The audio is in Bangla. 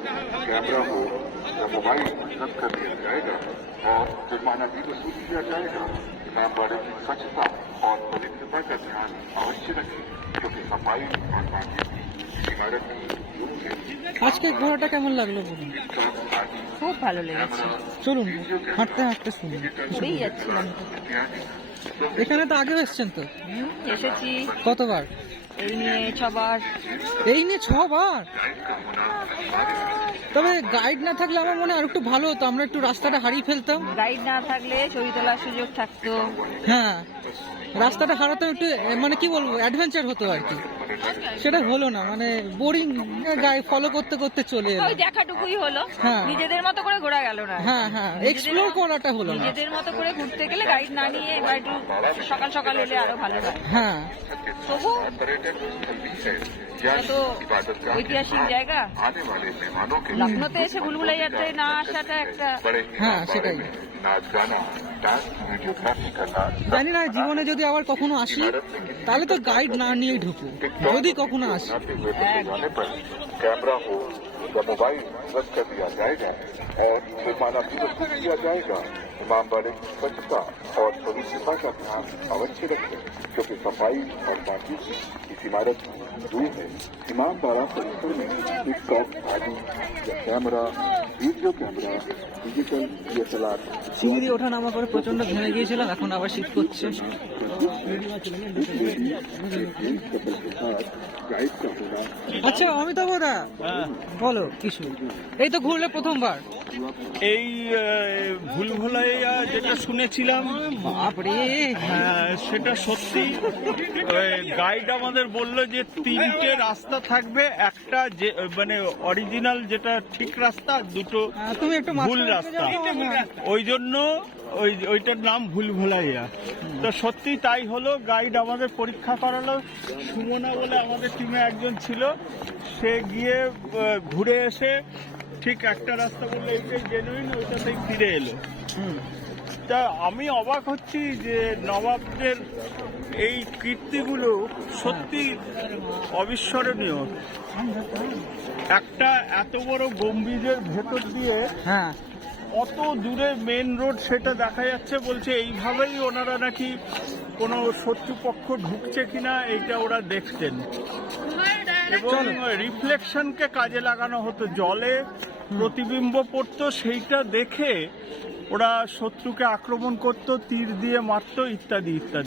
कैमरा हो या मोबाइल जब्त कर लिया जाएगा और जुर्माना भी वसूल किया जाएगा। इमामबाड़े की स्वच्छता और पवित्रता का ध्यान अवश्य रखें, क्योंकि सफाई और पाकिज़गी इस इमारत की रूह है। আজকে ঘোরাটা কেমন লাগলো বলুন? খুব ভালো লেগেছে, চলুন হাঁটতে হাঁটতে শুনুন। ঘুরেই যাচ্ছিলাম তো। এখানে তো আগেও এসছেন তো? এসেছি কতবার? এই নিয়ে 6 বার। এই নিয়ে 6 বার? তবে গাইড না থাকলে আমার মনে হয় আর একটু ভালো হতো, আমরা একটু রাস্তাটা হারিয়ে ফেলতাম। গাইড না থাকলে ছবি তোলার সুযোগ থাকতো। হ্যাঁ, রাস্তাটা হারাতাম, একটু মানে কি বলবো, অ্যাডভেঞ্চার হতো আর কি। সেটা হলো না, মানে বোরিং, গায়ে ফলো করতে করতে চলে এলো। ওই দেখাটুকুই হলো, হ্যাঁ। নিজেদের মতো করে ঘোরা গেল না। হ্যাঁ হ্যাঁ, এক্সপ্লোর করাটা হলো না। নিজেদের মতো করে ঘুরতে গেলে গাইড না নিয়ে এবার একটু সকাল সকাল এলে আরো ভালো হয়। হ্যাঁ, তবু पर्यटन তো ঐতিহাসিক জায়গা, आने वाले मेहमानों के লখনৌতে এসে ভুলভুলাইয়াতে না আসাটা একটা बड़े हाँ, সেটাই। नाच गाना, डांस, वीडियोग्राफी करना জানি না জীবনে যদি আবার কখনো আসি তাহলে তো গাইড না নিয়েই ঢুকবো, যদি কখনো আসি। जाने पर कैमरा हो या मोबाइल जब्त कर लिया जाएगा और जुर्माना भी वसूल किया जाएगा। इमामबाड़े की स्वच्छता और पवित्रता का ध्यान अवश्य रखें, क्योंकि सफाई और पाकिज़गी इस इमारत की रूह है। इमामबाड़ा परिसर में टिकटॉक आदि या camera, video camera, digital DSLR সিঁড়ি দিয়ে ওঠা নামা করে প্রচন্ড ঘেমে গিয়েছিলাম, এখন আবার শীত করছে। गाइड का होना আচ্ছা অমিতাভ দা, বলো কিছু। এই তো ঘুরলে প্রথমবার। এই ভুলভুলাইয়া যেটা শুনেছিলাম, বাপরে, হ্যাঁ, সেটা সত্যি। গাইড আমাদের বললো যে 3টে রাস্তা থাকবে, একটা যে মানে অরিজিনাল যেটা ঠিক রাস্তা, আর 2টো তুমি একটু ভুল রাস্তা। ওই জন্য ওইটার নাম ভুলভুলাইয়া। তো সত্যি তাই হলো, গাইড আমাদের পরীক্ষা করালো। সুমনা বলে আমাদের টিমে একজন ছিল, সে গিয়ে ঘুরে এসে ঠিক একটা রাস্তা বললে এইটাই জেনুইন, ওইটাতেই ফিরে এলো। তা আমি অবাক হচ্ছি যে নবাবদের এই কীর্তিগুলো সত্যি অবিস্মরণীয়। একটা এত বড় গম্বুজের ভেতর দিয়ে হ্যাঁ, অত দূরে মেন রোড, সেটা দেখা যাচ্ছে। বলছে এইভাবেই ওনারা নাকি কোনো শত্রুপক্ষ ঢুকছে কিনা এইটা ওরা দেখতেন, এবং রিফ্লেকশনকে কাজে লাগানো হতো, জলে প্রতিবিম্ব পড়তো, সেইটা দেখে ওরা শত্রুকে আক্রমণ করতো, তীর দিয়ে মারতো, ইত্যাদি ইত্যাদি।